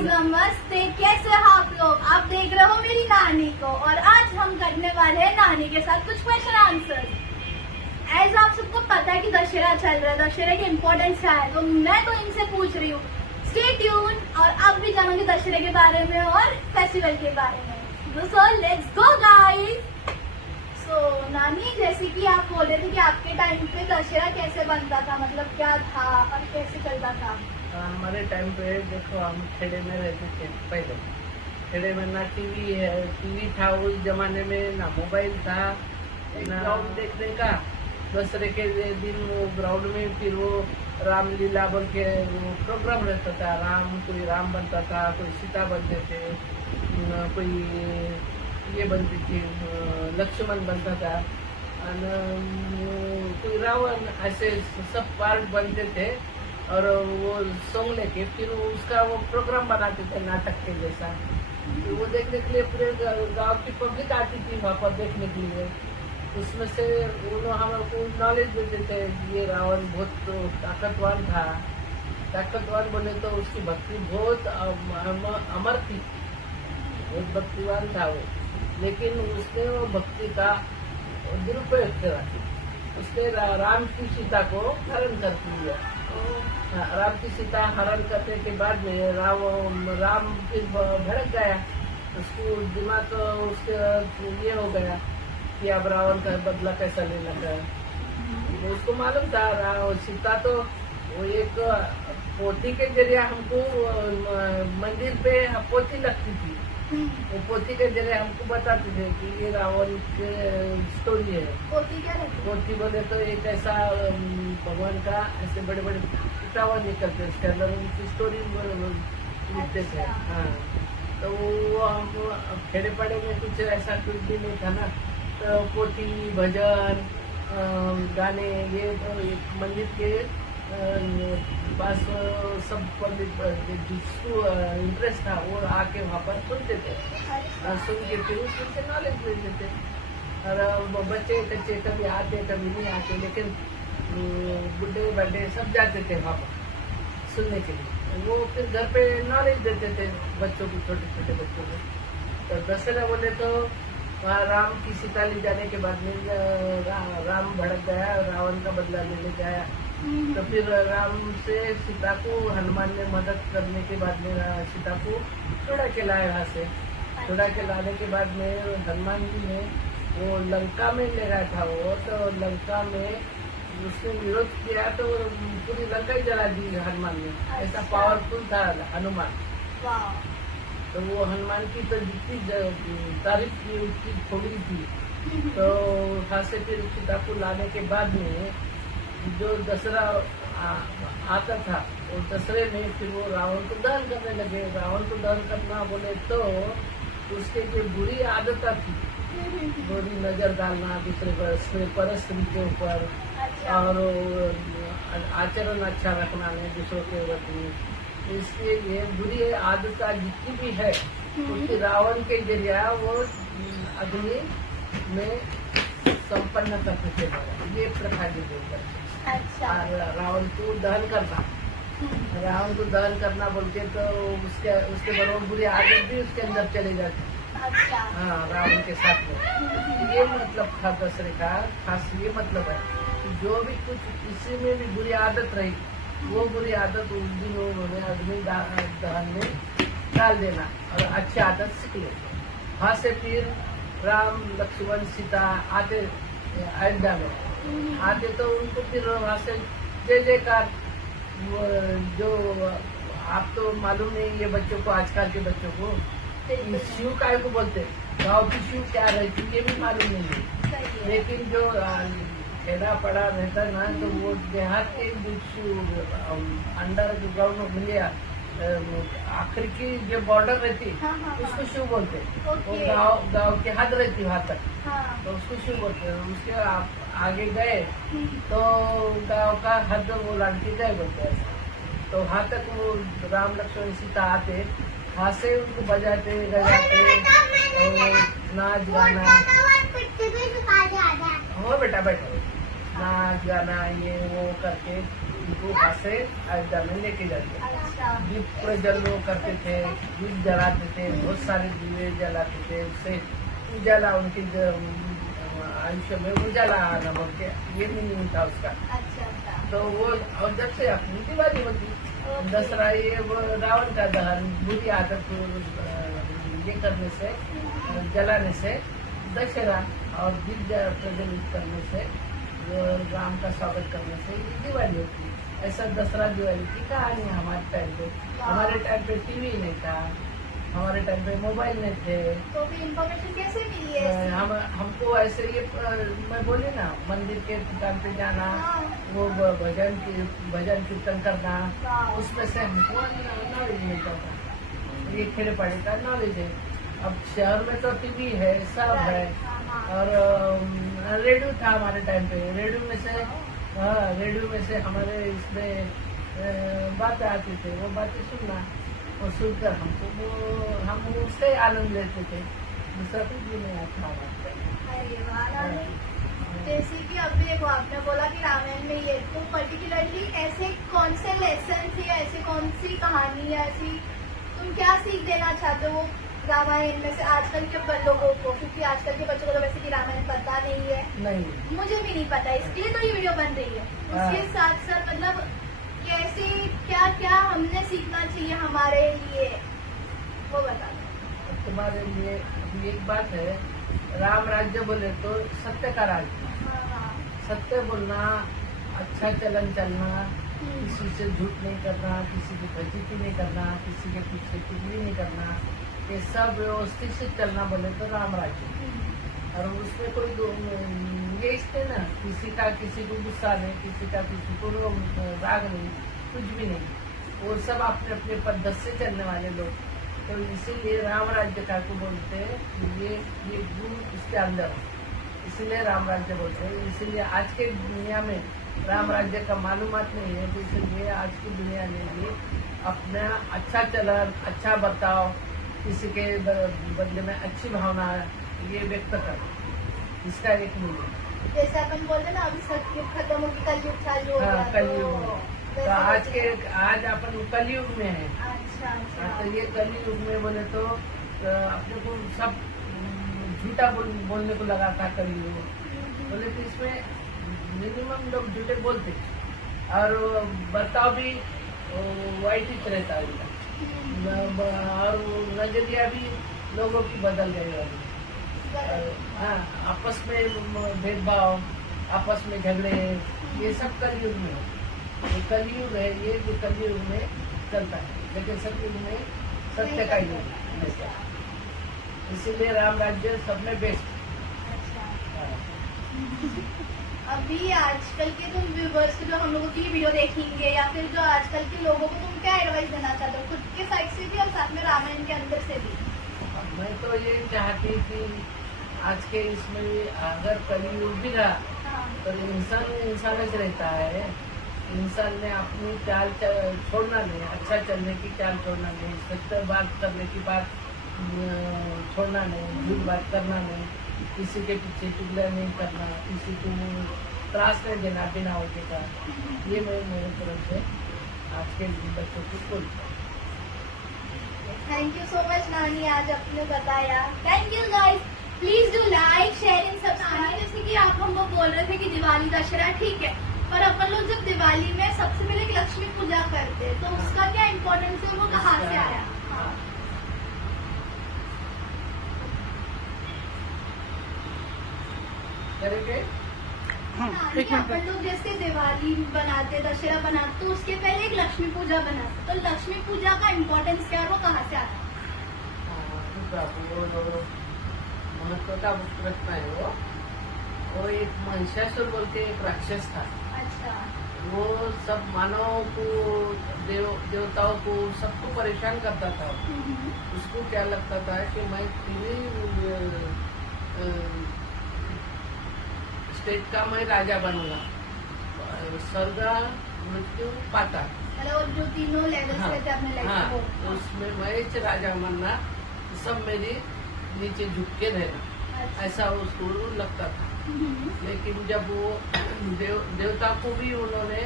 नमस्ते, कैसे हो आप लोग। आप देख रहे हो मेरी नानी को और आज हम करने वाले हैं नानी के साथ कुछ क्वेश्चन आंसर। एज आप सबको पता है कि दशहरा चल रहा है, दशहरा की इम्पोर्टेंस क्या है, तो मैं तो इनसे पूछ रही हूँ। स्टे ट्यून और अब भी जानेंगे दशहरे के बारे में और फेस्टिवल के बारे में। So let's go guys. सो नानी, जैसे कि आप बोल रहे थे कि आपके टाइम पे दशहरा कैसे बनता था, मतलब क्या था और कैसे चलता था। हमारे टाइम पे देखो, हम खेड़े में रहते थे। पहले खेड़े में ना टीवी था उस जमाने में, ना मोबाइल था, ना ग्राउंड देखने का। दशहरे के दिन वो ग्राउंड में फिर वो रामलीला बोल के वो प्रोग्राम रहता था। कोई राम बनता था, कोई सीता बनते थे, कोई ये बनती थी, लक्ष्मण बनता था, कोई रावण, ऐसे सब पार्ट बनते थे। और वो सॉन्ग लेके फिर उसका वो प्रोग्राम बनाते थे नाटक के जैसा। तो वो देखने के लिए पूरे गांव की पब्लिक आती थी वहाँ पर देखने के लिए। उसमें से उन्होंने हमको नॉलेज देते थे। ये रावण बहुत ताकतवान था। ताकतवान बोले तो उसकी भक्ति बहुत अमर थी, बहुत भक्तिवान था वो। लेकिन उसने वो भक्ति का दुरुपयोग करा। उसने राम की सीता को हरण कर दिया। राम की सीता हरण करने के बाद में राम फिर भड़क गया। उसको दिमाग उसके ये हो गया कि अब रावण का बदला कैसा लेना है। उसको मालूम था सीता तो वो एक पोथी के जरिए हमको मंदिर पे पोथी लगती थी। वो पोथी के जरिए हमको बताते थे कि ये रावण की स्टोरी है। पोथी क्या है? पोथी बोले तो एक ऐसा भगवान का ऐसे बड़े बड़े किताब निकलते, उसके अंदर उनकी स्टोरी लिखते थे। हाँ, तो वो हम खेड़े पड़े में कुछ ऐसा कुछ भी नहीं था ना, तो पोथी भजन गाने ये तो एक मंदिर के पास सब पंडित जिसको इंटरेस्ट था वो आके वहाँ पर सुनते थे। सुन के फिर उससे नॉलेज लेते थे। और बच्चे कच्चे कभी आते कभी नहीं आते, लेकिन बुढ़े बड़े सब जाते थे वहाँ पर सुनने के लिए। वो फिर घर पे नॉलेज देते थे बच्चों को, छोटे छोटे बच्चों को। तो दशहरा बोले तो वहाँ राम की सीता ले जाने के बाद में राम भड़क गया, रावण का बदला लेने गया। तो फिर राम से सीता को हनुमान ने मदद करने के बाद में सीता को छुड़ा के लाए वहाँ से। छुड़ा के लाने के बाद में हनुमान जी ने वो लंका में ले रहा था वो, तो लंका में उसने विरोध किया तो पूरी लंका ही जला दी हनुमान ने। ऐसा पावरफुल था हनुमान। तो वो हनुमान की तो जितनी तारीफ की उसकी थोड़ी थी। तो वहाँ से फिर सीता को लाने के बाद में जो दशहरा आता था, वो दशहरे में फिर वो रावण को दहन करने लगे। रावण को दहन करना बोले तो उसके जो बुरी आदत थी, बुरी नजर डालना दूसरे परस्त्री के ऊपर, और आचरण अच्छा रखना नहीं दूसरों के प्रति। इसलिए ये बुरी आदत जितनी भी है उसकी रावण के जरिया वो अग्नि में संपन्न करते थे। ये प्रथा जो बोलते अच्छा। रावण को दहन करना, रावण को दहन करना बोलते तो उसके बराबर बुरी आदत भी उसके अंदर चले जाती। अच्छा। हाँ, रावण के साथ में ये मतलब था दशहरे का खास। ये मतलब है कि जो भी कुछ किसी में भी बुरी आदत रही, वो बुरी आदत उस दिन उन्होंने अग्नि दहन में डाल देना और अच्छी आदत सीख ले। वहाँ से फिर राम लक्ष्मण सीता आते अयोध्या में आते, तो उनको फिर वहाँ से जय जयकार। जो आप तो मालूम नहीं ये बच्चों को, आजकल के बच्चों को शिव काय को बोलते, गाँव की शिव क्या रहती ये भी मालूम नहीं है। लेकिन जो खेड़ा पड़ा रहता ना, तो वो देहात के अंडर ग्राउंड मिले आखिर की जो बॉर्डर रहती उसको शिव बोलते। वो गांव की हद रहती वहाँ तक, तो उसको शिव बोलते। उसके आगे गए तो गांव का हद वो लाग के गए बोलते हैं। तो वहाँ तक वो राम लक्ष्मण सीता आते, वहाँ से उनको बजाते नाच गाना। हो बेटा बैठो, नाच गाना ये वो करके उनको वहाँ से अयोध्या में लेके जाते। अच्छा दीप प्रज्वलन वो करते थे, दीप जलाते थे, बहुत सारे दिए जलाते थे, उससे उजाला उनकी आयुष्य में उजाला आना बोल के ये मीनिंग था उसका। अच्छा अच्छा तो वो और जब से अपनी दिवाली होती दसरा, ये वो रावण का दहन बुरी आदत ये करने से, जलाने से, दशहरा और दीप प्रज्वलित करने से, राम का स्वागत करने से ये दिवाली होती है। ऐसा दसरा दिवाली की कहानी है हमारे टाइम पे। हमारे टाइम पे टीवी नहीं था, हमारे टाइम पे मोबाइल नहीं थे। तो फिर इन्फॉर्मेशन कैसे मिली है इसकी? हमको ऐसे ये मैं बोली ना, मंदिर के दुकान पे जाना, हाँ। वो भजन कीर्तन करना, वाह। उसमें से हमको नॉलेज मिलता था। ये खेड़े पाड़े का नॉलेज है। अब शहर में तो टीवी है, सब है। हाँ, और रेडियो था हमारे टाइम पे। रेडियो में से हमारे इसमें बातें आती थी, वो बातें सुनना और सुनकर हम उससे आनंद लेते थे। दूसरा कुछ भी नहीं आता हमारे। अरे वाह नानी। जैसे कि अभी देखो आपने बोला कि रामायण में ये, तो पर्टिकुलरली ऐसे कौन से लेसन थे, ऐसे कौन सी कहानी है, ऐसी तुम क्या सीख देना चाहते हो रामायण में से आजकल के लोगों को? क्योंकि आजकल के बच्चों को तो वैसे भी रामायण पता नहीं है, नहीं, मुझे भी नहीं पता, इसलिए तो ये वीडियो बन रही है। उसके साथ साथ मतलब कैसे क्या क्या हमने सीखना चाहिए हमारे लिए, वो बता दो। तुम्हारे लिए अभी एक बात है, राम राज्य बोले तो सत्य का राज्य। हाँ, सत्य बोलना, अच्छा चलन चलना, किसी से झूठ नहीं करना, किसी की फजीती नहीं करना, किसी के पीछे चुगली नहीं करना, ये सब व्यवस्थित से चलना बोले तो राम राज्य। और उसमें कोई ये इससे ना किसी का किसी को गुस्सा नहीं, किसी का किसी को राग नहीं, कुछ भी नहीं। वो सब अपने अपने पद्धति से चलने वाले लोग। तो इसीलिए राम राज्य का को बोलते हैं कि ये गुण इसके अंदर है, इसीलिए राम राज्य बोलते हैं। इसीलिए आज के दुनिया में राम राज्य का मालूमात नहीं है, तो इसलिए आज की दुनिया में भी अपना अच्छा चलन, अच्छा बर्ताव, किसी के बदले में अच्छी भावना ये व्यक्त कर, इसका एक मूल्य। जैसे अपन बोलते ना अभी सत्युग खत्म होगी, कलयुग चालू हो गया, कलयुग में। तो वैसे आज अपन कलयुग में है। अच्छा अच्छा तो ये कलयुग में बोले तो अपने को सब झूठा बोलने को लगा था कलयुग बोले, तो इसमें मिनिमम लोग झूठे बोलते और बर्ताव भी वाइट रहता है इनका। और नजरिया भी लोगों की बदल गई है। हाँ, आपस में भेदभाव, आपस में झगड़े, ये सब कलयुग में है। ये कलयुग है, ये जो कलयुग में चलता है, लेकिन सतयुग में सत्य का युग है। इसीलिए राम राज्य सब में बेस्ट। अभी आजकल के तुम व्यूवर्स जो हम लोगों की वीडियो देखेंगे या फिर जो आजकल के लोगों को तुम क्या एडवाइस देना चाहते हो, खुद के साइड से भी और साथ में रामायण के अंदर से भी? मैं तो ये चाहती थी आज के इसमें अगर कलयुग भी रहा तो इंसान से रहता है। इंसान ने अपनी चाल छोड़ना नहीं, अच्छा चलने की चाल छोड़ना नहीं, सत्य बात करने की बात छोड़ना नहीं, झूठ बात करना नहीं, किसी के पीछे चुगला नहीं करना, किसी को त्रास नहीं देना बिना वजह का। ये मैं मेरे तरफ से आज के बच्चों को बोलता हूँ। थैंक यू सो मच नानी, आज आपने बताया। Thank you guys, please do like share and subscribe. जैसे कि आप हमको बोल रहे थे कि दिवाली दशहरा ठीक है, पर अपन लोग जब दिवाली में सबसे पहले एक लक्ष्मी पूजा करते हैं, तो उसका क्या इम्पोर्टेंस है, वो कहाँ से आया? करेंगे अपन लोग जैसे दिवाली बनाते, दशहरा बनाते, तो उसके पहले एक लक्ष्मी पूजा बनाते, तो लक्ष्मी पूजा का इम्पोर्टेंस क्या है, वो कहाँ से आता है? महत्व का प्रश्न है। वो एक महिषासुर बोल के एक राक्षस था। अच्छा। वो सब मानवों को, देवताओं को, सबको परेशान करता था। उसको क्या लगता था कि मैं तीन स्टेट का मैं राजा बनूंगा, स्वर्ग, मृत्यु, पाताल। मतलब जो तीनों लेवल्स रहते हैं अपने लाइफ को, उसमें मैं राजा बनना, सब मेरी नीचे झुक के रहना, ऐसा उसको लगता था। लेकिन जब वो देवता को भी उन्होंने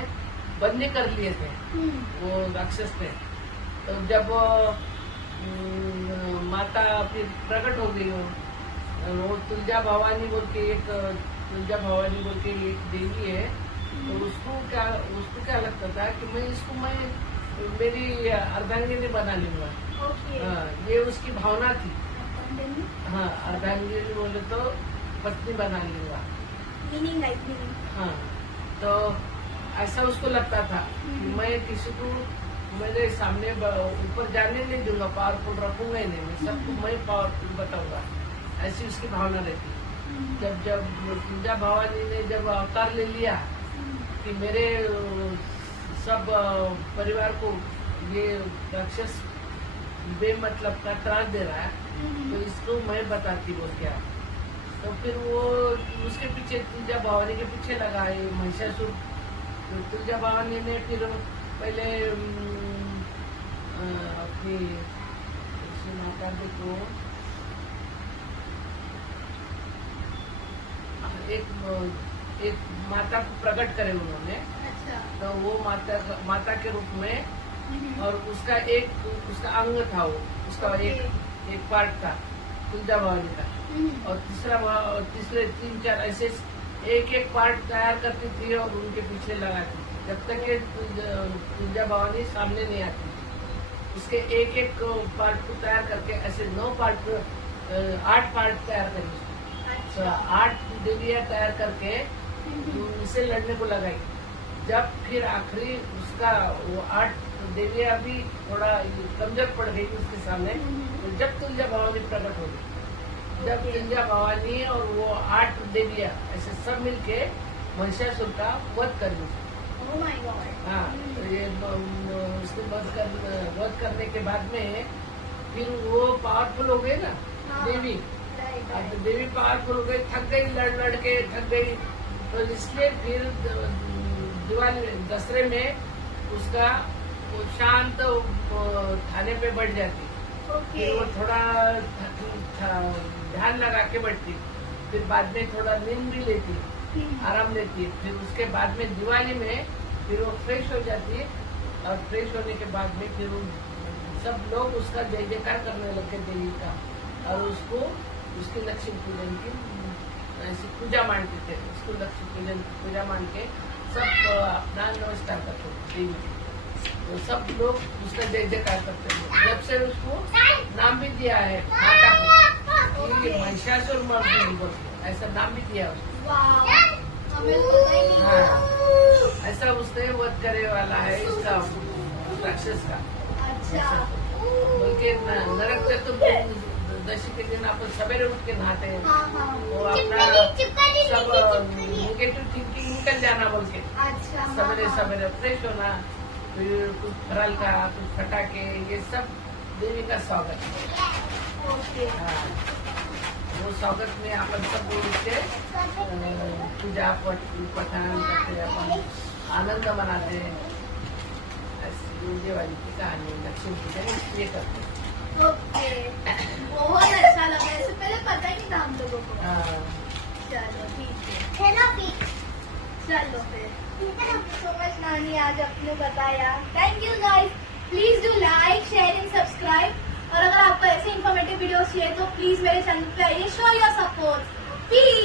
बंदी कर लिए थे वो राक्षस ने। तो जब माता फिर प्रकट हो गई वो तुलजा भवानी बोल के एक देवी है। तो उसको क्या लगता था कि मैं मेरी अर्धांगिनी बना लूंगा। हाँ, ये उसकी भावना थी। हाँ, अर्धांगिनी बोले तो पत्नी बना लूंगा। हाँ, तो ऐसा उसको लगता था कि मैं किसी को मेरे सामने ऊपर जाने नहीं दूंगा, पावरफुल रखूंगा ही नहीं, मैं सबको मैं पावरफुल बताऊंगा, ऐसी उसकी भावना रहती। जब तुलजा भवानी ने जब अवतार ले लिया कि मेरे सब परिवार को ये राक्षस बेमतलब का त्रास दे रहा है, तो इसको मैं बताती वो क्या। तो फिर वो उसके पीछे तुलजा भवानी के पीछे लगा ये महिषासुर। तो तुलजा भवानी ने फिर पहले अपनी माता को एक माता को प्रकट करे उन्होंने। अच्छा। तो वो माता के रूप में, और उसका अंग था वो, उसका एक पार्ट था तुलजा भवानी का। और तीसरे 3-4 ऐसे एक पार्ट तैयार करती थी और उनके पीछे लगाती थी, जब तक कि तुलजा भवानी सामने नहीं आती थी। उसके एक पार्ट को तैयार करके ऐसे 8 पार्ट तैयार करी। तो 8 देवियां तैयार करके उनसे लड़ने को लगाई। जब फिर आखिरी उसका वो 8 देवियां भी थोड़ा कमजोर पड़ गई उसके सामने। तो जब तुलजा भवानी प्रकट हो गई, जब तुलजा भवानी और वो 8 देवियां ऐसे सब मिलके महिषासुर का वध कर दी। हाँ, तो ये उसको वध करने के बाद में फिर वो पावरफुल हो गए ना। हाँ, देवी। तो देवी पावरफुल हो गई, थक गई, लड़ के थक गई। तो इसलिए फिर दिवाली दशहरे में उसका वो शांत थाने पे बैठ जाती। फिर वो थोड़ा ध्यान लगा के बैठती। फिर बाद में थोड़ा नींद भी लेती, आराम लेती। फिर उसके बाद में दिवाली में फिर वो फ्रेश हो जाती। और फ्रेश होने के बाद में फिर सब लोग उसका जय जयकार करने लगे देवी का, और उसको उसकी लक्ष्मी पूजन की ऐसी पूजा मानते थे। उसको लक्ष्मी पूजन की पूजा मान के सब अपना नमस्कार करते थे देवी को। तो सब लोग उसका जय जयकार करते थे। जब से उसको नाम भी दिया है माता को, महिषासुर मर्दिनी बोल के ऐसा नाम भी दिया उसको। हाँ, ऐसा उसने वध करे वाला है इसका राक्षस का। अच्छा। बल्कि नरक चतुर्दशी के दिन अपन सवेरे उठ के नहाते हैं। वो अपना सब नेगेटिव थिंकिंग निकल जाना बोल के सवेरे फ्रेश होना, फिर कुछ फरल का, कुछ फटाके, ये सब देवी का स्वागत। हाँ, वो स्वागत में अपन सब उसके पूजा पठन करते, अपन आनंद मनाते हैं। ऐसी दिवाली की कहानी लक्ष्मी पूजन ये करते हैं। ओके, बहुत अच्छा लगा। इससे पहले पता ही नहीं था हम लोगों को। चलो ठीक है, चलो फिर। सो मच नानी आज आपने बताया। Thank you guys. Please do like, share and subscribe. और अगर आपको ऐसे इन्फॉर्मेटिव वीडियोस चाहिए तो प्लीज मेरे चैनल पे आइए, शो योर सपोर्ट प्लीज।